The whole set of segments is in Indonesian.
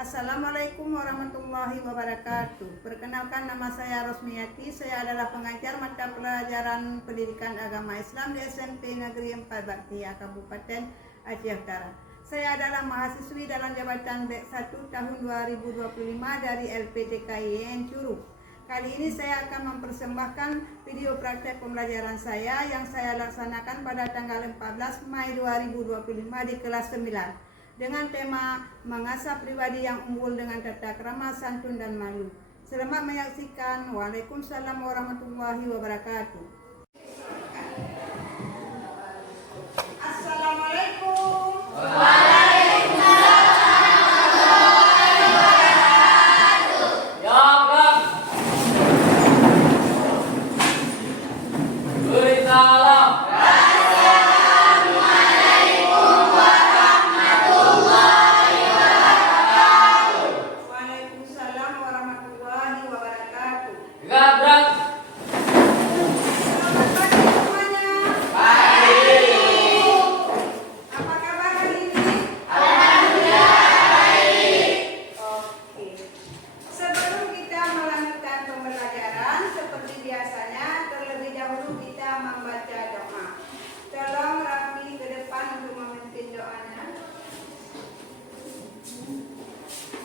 Assalamualaikum warahmatullahi wabarakatuh. Perkenalkan, nama saya Rosmiati. Saya adalah pengajar mata pelajaran pendidikan agama Islam di SMP Negeri 4 Baktia, Kabupaten Aceh Utara. Saya adalah mahasiswi dalam jabatan BEK 1 tahun 2025 dari LPTKIN Curug. Kali ini saya akan mempersembahkan video praktek pembelajaran saya yang saya laksanakan pada tanggal 14 Mei 2025 di kelas 9. Dengan tema mengasah pribadi yang unggul dengan tata krama, santun, dan malu. Selamat menyaksikan. Waalaikumsalam warahmatullahi wabarakatuh. Assalamualaikum. Waalaikumsalam warahmatullahi wabarakatuh. Ya Bang. Beri salam.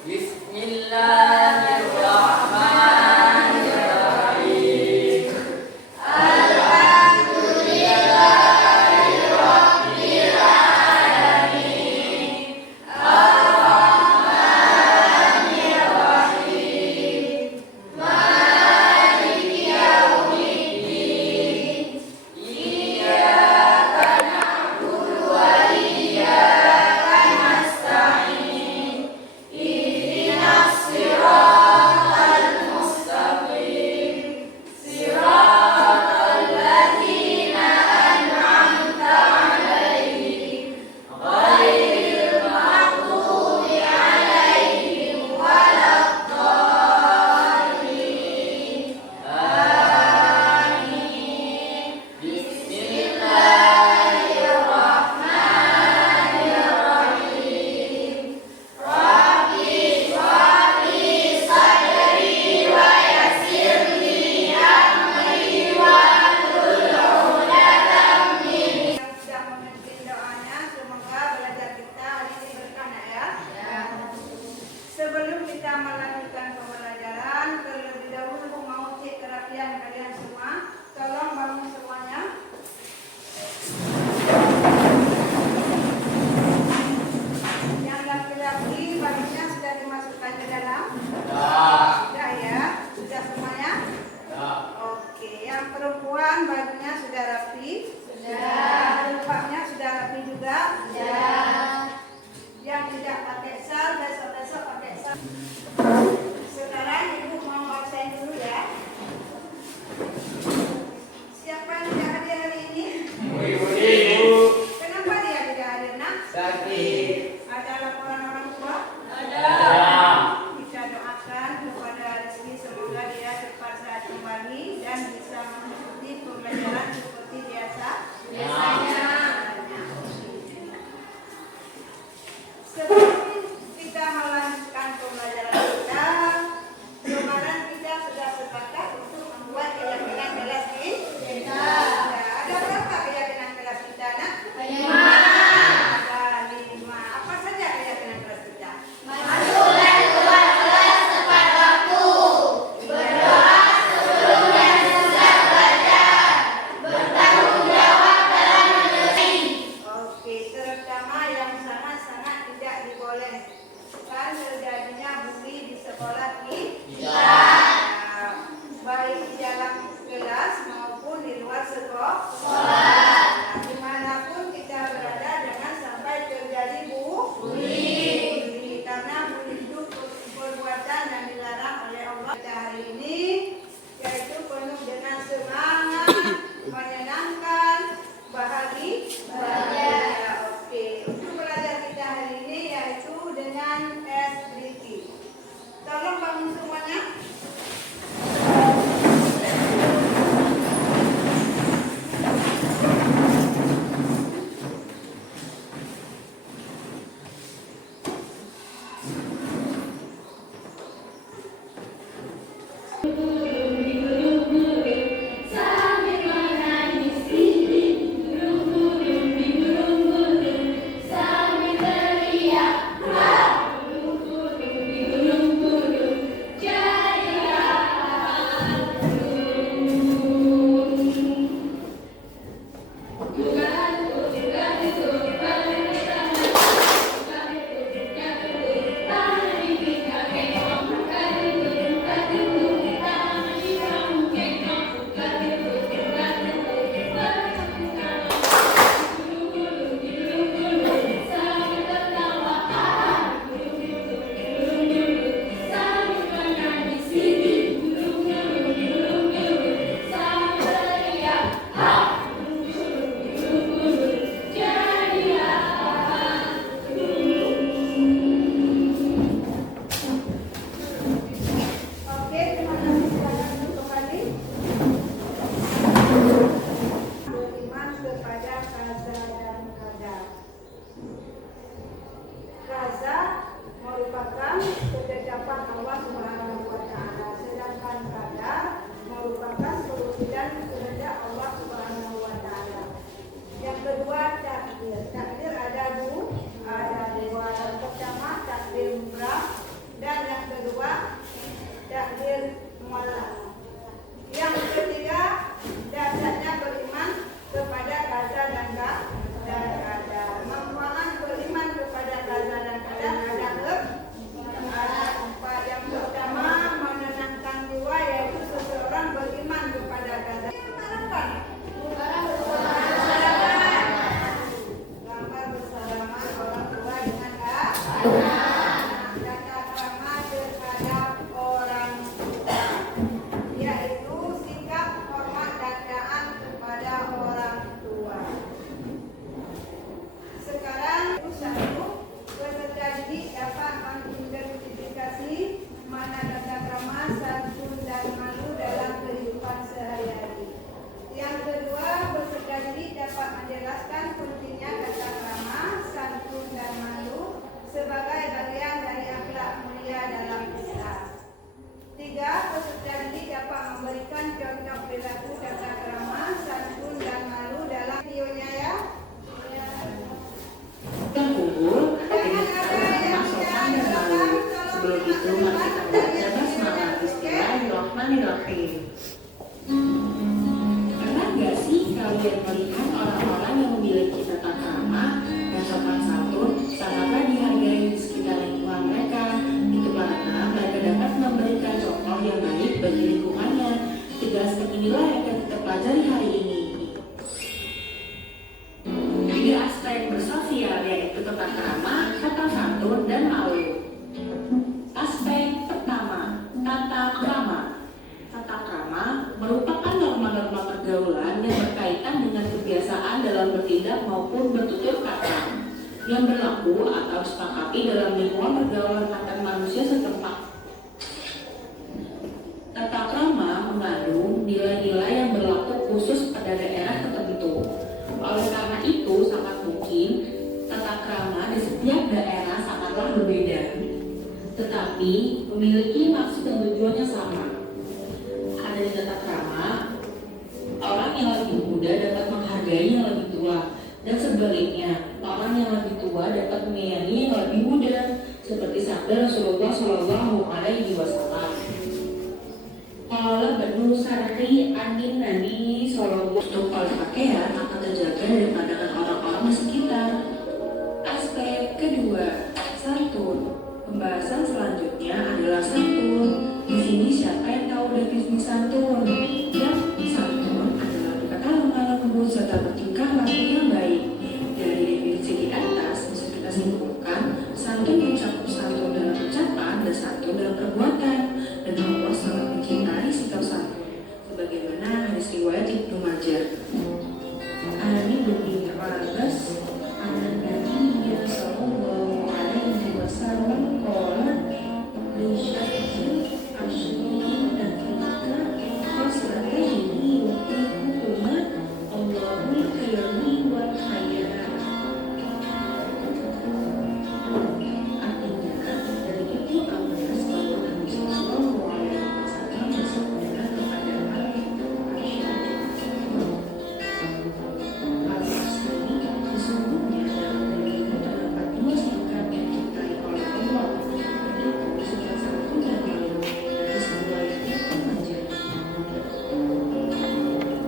Bismillahirrahmanirrahim. Alhamdulillahirabbil alamin. Arrahmanir rahim. Maliki yaumiddin. Iyyaka na'budu wa iyyaka nasta'in. Ihdinas siratal mustaqim. Siratal ladzina an'amta 'alaihim ghairil maghdubi 'alaihim waladdallin. Amin. Bismillahirrahmanirrahim. Rabbi shrah li sadri wa yassir li amri wahlul 'uqdatam min. Yang sudah memimpin doanya, semoga belajar kita hari ini berkah ya. Sebelum kita melanjutkan pembelajaran, terlebih dahulu mau cek kerapian kalian semua. Tolong bangun semuanya. Yang laki-laki bajunya sudah dimasukkan ke dalam? Sudah ya? Sudah semuanya? Oke, yang perempuan bajunya sudah rapi? Sudah. Jilbabnya sudah rapi juga? Sudah. Yang tidak pakai sal, besok-besok pakai sal. Sekarang ibu mau absen dulu ya. Siapa yang tidak hadir hari ini? Ibu. Kenapa dia tidak hadir, nak? Sakit. Ada laporan orang tua? Ada. Kita doakan kepada Rizki, semoga dia cepat sehat kembali dan bisa mengikuti pembelajaran seperti biasanya. Sebelum kita melanjutkan pembelajaran kita, kemarin kita sudah sepakat untuk membuat keyakinan kelas kita. Ada berapa keyakinan kelas kita, nak? 5. Ada 5. Apa saja keyakinan kelas kita? Masuk dan keluar kelas tepat waktu. Berdoa sebelum dan sesudah belajar. Bertanggung jawab dalam menyelesaikan. Oke, terutama yang sangat-sangat tidak dibolehkan terjadinya bully di sekolah kita. Baik di dalam kelas maupun di luar sekolah. Dimanapun kita berada, jangan sampai terjadi bully. Karena bully itu perbuatan yang dilarang oleh Allah. Kita hari ini yaitu penuh dengan semangat, menyenangkan, bahagia. Oke, untuk belajar kita hari ini yaitu dengan SBT. Tolong bangun semuanya. yang berlaku atau disepakati dalam lingkungan pergaulan antar manusia setempat. Tata krama mengandung nilai-nilai yang berlaku khusus pada daerah tertentu. Oleh karena itu, sangat mungkin tata krama di setiap daerah sangatlah berbeda, tetapi memiliki maksud dan tujuannya sama. Ada di tata krama, orang yang lebih muda dapat menghargai yang lebih tua, dan sebaliknya, orang yang lebih tua dapat menyayangi yang lebih muda, seperti sabda Rasulullah Shallallahu Alaihi Wasallam. Kalau berdua sarri angin Nabi Shallallahu untuk oleh pakaian akan terjaga dari pandangan orang-orang di sekitar. Aspek kedua, santun. Pembahasan selanjutnya adalah santun. Di sini siapa yang tahu definisi santun? Yang santun adalah berkata lemah lembut serta bertingkah laku yang baik. Dari definisi di atas bisa kita simpulkan, santun mencakup santun dalam ucapan dan santun dalam perbuatan. Dan Allah sangat mencintai sikap santun, sebagaimana hadis riwayat Ibnu Majah. Ani bin Abbas, Nabi sallallahu alaihi wasallam qala li syai'in asyri dan kita khaslatayni yuqima Allahul khairi wal khayra. Artinya dari itu Abbas bahwa Nabi sallallahu alaihi wasallam bersabda kepada Aisyah, al-Asri, sesungguhnya dalam dirimu terdapat dua sikap yang dicintai oleh Allah, yaitu sikap santun dan malu. Hadis riwayat Ibnu Majah.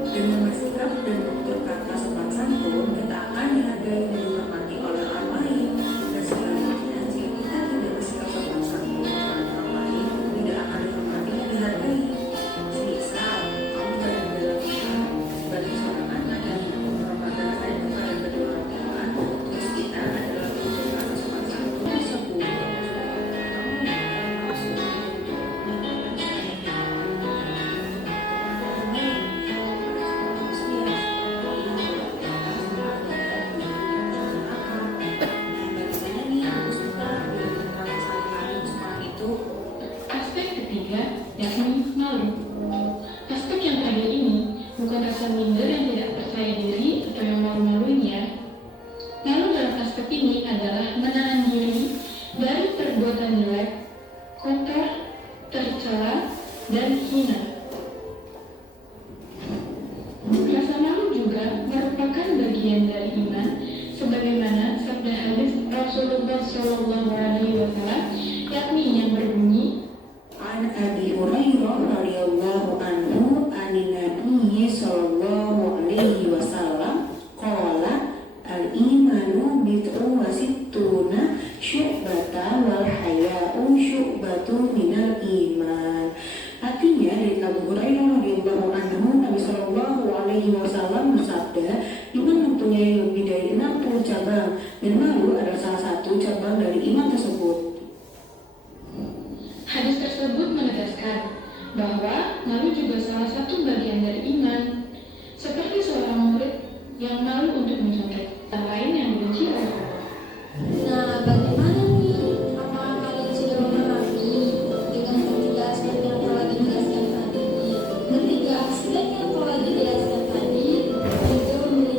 Dengan bersikap dan berkata sopan santun, kita akan dihargai dan dihormati oleh orang lain. Dan selanjutnya, jika kita tidak bersikap sopan santun dengan orang lain, tidak akan dihormati dan dihargai. Semisal, kamu berada dalam Islam sebagai seorang anak yang menghormatkan baik kepada kedua orang tua, terus kita adalah bersikap sopan santun tersebut. Aspek ketiga, yakni malu. Aspek yang terakhir ini bukan rasa minder yang tidak percaya diri atau yang malu-malunya. Malu dalam aspek ini adalah menahan diri dari perbuatan jelek, kotor, tercela, dan hina. Rasa malu juga merupakan bagian dari iman, sebagaimana sabda hadis Rasulullah Shallallahu Alaihi Wasallam, yakni yang berbunyi, An Abi Hurairah radhiyallahu anhu anin Nabi sallallahu alaihi wasallam qala al-imanu bid'un wa sittuna syu'batan wal haya'u syu'batun minal iman. Artinya dari Abu Hurairah radhiyallahu anhu, Nabi sallallahu alaihi wasallam bersabda, iman mempunyai lebih dari 60 cabang dan malu adalah salah satu cabang dari iman tersebut. hadis tersebut menegaskan bahwa malu juga salah satu bagian dari iman, seperti seorang murid yang malu untuk mencontek orang lain yang dibenci oleh Allah. Nah, bagaimana nih? Apakah kalian sudah memahami dengan ketiga aspek yang telah dijelaskan tadi? Ketiga aspek yang telah dijelaskan tadi itu memiliki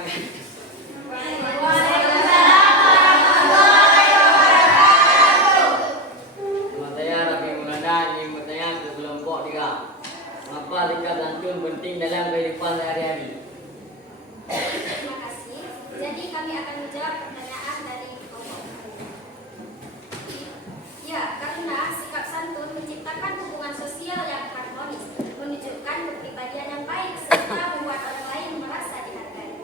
Matanya Rabi Mulandani, matanya ke kelompok 3. Mengapa zikir santun penting dalam kehidupan sehari-hari? Terima kasih. Jadi kami akan menjawab pertanyaan dari kelompok. Ya, karena sikap santun menciptakan hubungan sosial yang harmonis, menunjukkan kepribadian yang baik, serta membuat orang lain merasa dihargai.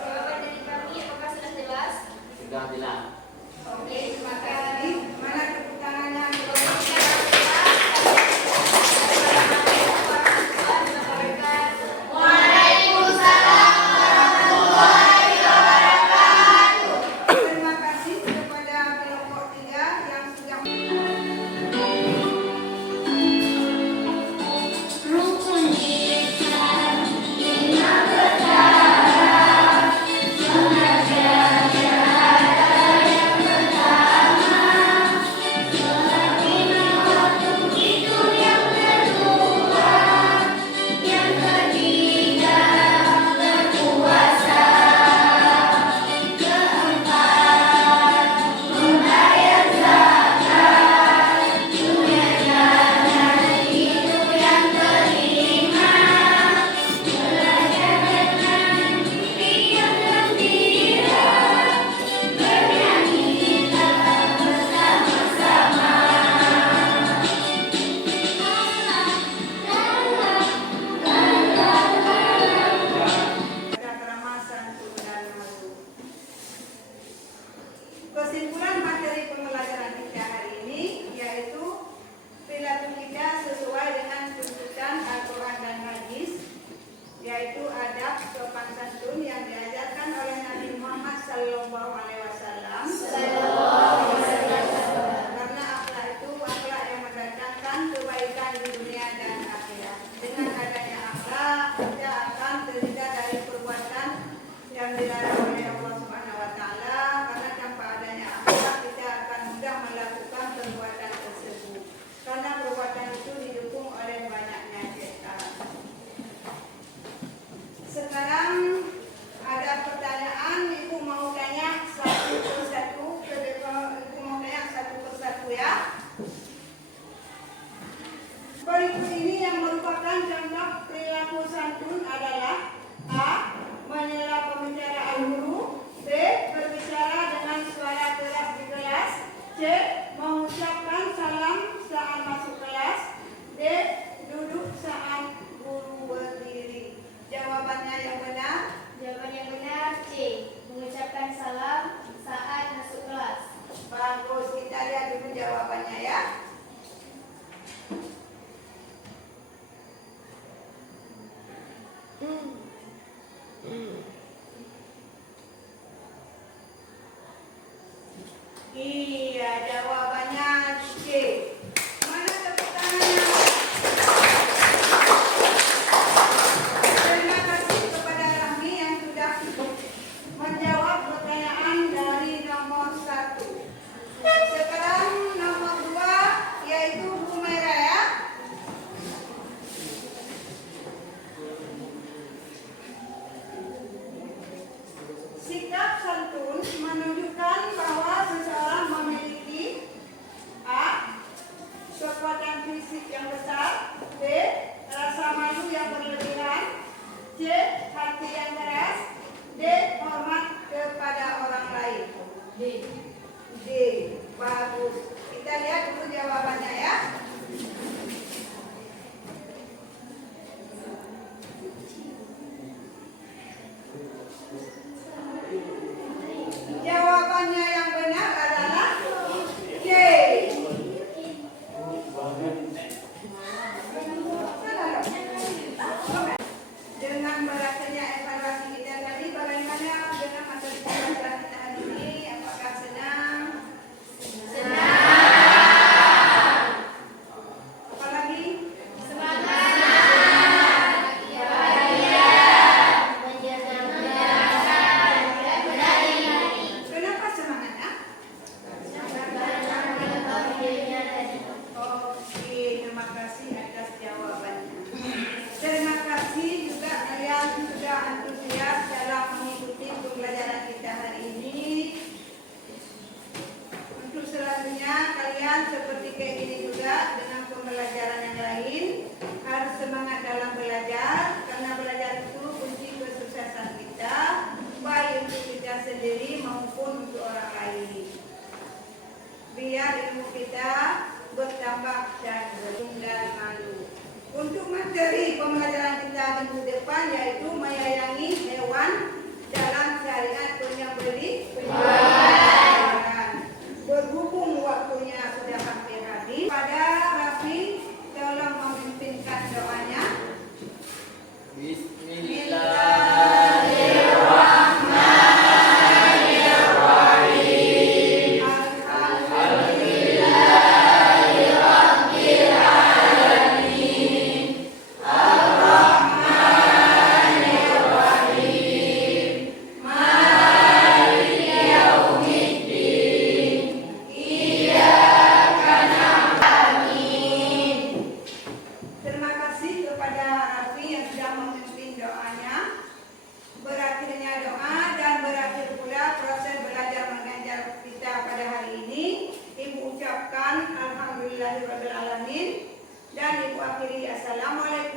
Jawaban dari kami apakah sudah jelas? Sudah jelas. Oke, terima kasih. Mana tepuk tangannya? Terima kasih kepada kelompok 3 yang sudah Rukun Krama santun dan malu. Kesimpulan materi pembelajaran kita hari ini yaitu perilaku kita sesuai dengan tuntutan Al-Quran dan Hadis, yaitu adab sopan santun yang diajarkan oleh Nabi Muhammad SAW. Karena akhlak itu akhlak yang mendatangkan kebaikan di dunia dan akhirat. Dengan adanya akhlak, kita akan terhindar dari perbuatan yang dilarang oleh Allah Subhanahu wa taala, karena tanpa adanya akhlak kita akan mudah melakukan perbuatan tersebut. Karena perbuatan itu didukung oleh banyaknya setan. Sekarang ada pertanyaan, Ibu mau tanya satu persatu, Ibu mau tanya satu persatu ya. Berikut ini yang merupakan contoh perilaku santun adalah: A. Menyela pembicaraan guru. B. Berbicara dengan suara keras di kelas. C. Mengucapkan salam saat masuk kelas. D. Duduk saat guru berdiri. Jawabannya yang benar? Jawaban yang benar C. Mengucapkan salam saat masuk kelas. Bagus, kita lihat dulu jawabannya ya. Iya, jawabannya C. Mana tepuk tangannya? Terima kasih kepada Rahmi yang sudah menjawab pertanyaan dari nomor 1. Sekarang nomor 2 yaitu Humaira ya. Sikap santun menunjukkan bahwa seseorang memiliki akhiri. Assalamualaikum